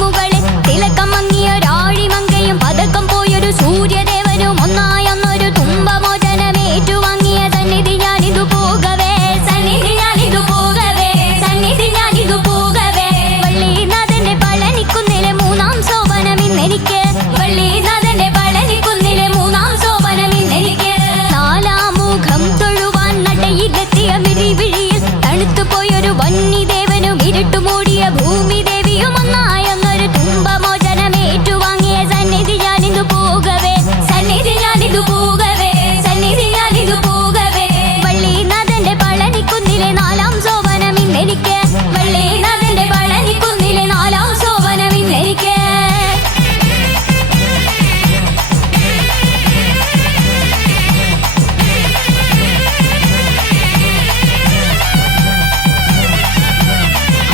മുകളിൽ തിലക്കമങ്ങിയ ഒരാഴിമങ്കയും പതക്കം പോയൊരു സൂര്യദേവനും ഒന്നായൊന്നൊരു തുമ്പമോചനമേറ്റുവാങ്ങിയ സന്നിധി ഞാനിതു പോകവേ, സന്നിധി ഞാനിതു പോകവേ, സന്നിധി ഞാനിതു പോകവേ. വള്ളിനാഥന്റെ പളനിക്കുന്നിലെ മൂന്നാം സോപാനം ഇന്നെനിക്ക്, വള്ളിനാഥന്റെ പളനിക്കുന്നിലെ മൂന്നാം സോപാനം ഇന്നെനിക്ക്. നാലാം മുഖം തൊഴുവാൻ നടയിലെത്തിയ മിഴിവിഴിയിൽ തണുത്തുപോയൊരു വന്യദേവനും ഇരുട്ടുമൂടിയ ഭൂമി ദേവിയും ഒന്നായൊന്നൊരു തുമ്പമോചനമേറ്റുവാങ്ങിയ സന്നിധി ഞാനിതു പോകവേ, സന്നിധി ഞാനിതു പോകവേ, സന്നിധി ഞാനിതു പോകവേ. വള്ളിനാഥന്റെ പളനിക്കുന്നിലെ നാലാം സോപാനം ഇന്നെനിക്ക്, വള്ളിനാഥന്റെ പളനിക്കുന്നിലെ നാലാം സോപാനം ഇന്നെനിക്ക്.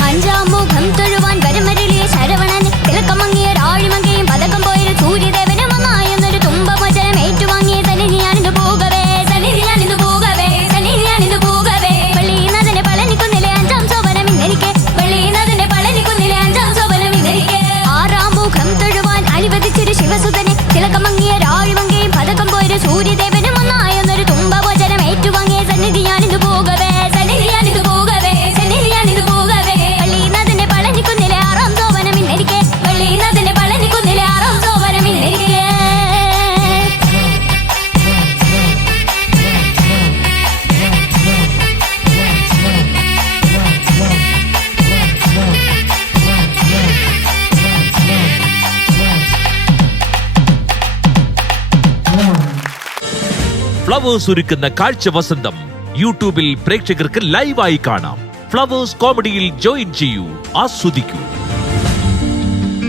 അഞ്ചാം മുഖം തൊഴുവാൻ വരമരുളിയ ശരവണന് തിലക്കമങ്ങിയ ഒരാഴിമങ്കയും പതക്കം പോയൊരു സൂര്യദേവനും ഒന്നായൊന്നൊരു തുമ്പമോചനം ഏറ്റുവാങ്ങിയ സന്നിധി ഞാനിതു പോകവേ, സന്നിധി ഞാനിതു പോകവേ, സന്നിധി ഞാനിതു പോകവേ. വള്ളിനാഥന്റെ പളനിക്കുന്നിലെ അഞ്ചാം സോപാനം ഇന്നെനിക്ക്, വള്ളിനാഥന്റെ പളനിക്കുന്നിലെ അഞ്ചാം സോപാനം ഇന്നെനിക്ക്. ആറാം മുഖം തൊഴുവാൻ അനുവദിച്ചൊരു ശിവസുതനെ തിലക്കമങ്ങിയ ഒരാഴിമങ്കയും പതക്കം പോയൊരു സൂര്യദേവനും ഒന്നായൊന്നൊരു തുമ്പമോചനം ഏറ്റുവാങ്ങിയ സന്നിധി ഞാനിതു പോകവേ, സന്നിധി ഞാനിതു പോകവേ, സന്നിധി ഞാനിതു പോകവേ. വള്ളിനാഥന്റെ പളനിക്കുന്നിലെ ആറാം സോപാനം ഇന്നെനിക്ക്, വള്ളിനാഥന്റെ പളനിക്കുന്നിലെ ആറാം സോപാനം ഇന്നെനിക്ക്. ഫ്ലവേഴ്സ് ഒരുക്കുന്ന കാഴ്ച വസന്തം യൂട്യൂബിൽ പ്രേക്ഷകർക്ക് ലൈവായി കാണാം. ഫ്ലവേഴ്സ് കോമഡിയിൽ ജോയിൻ ചെയ്യൂ, ആസ്വദിക്കൂ.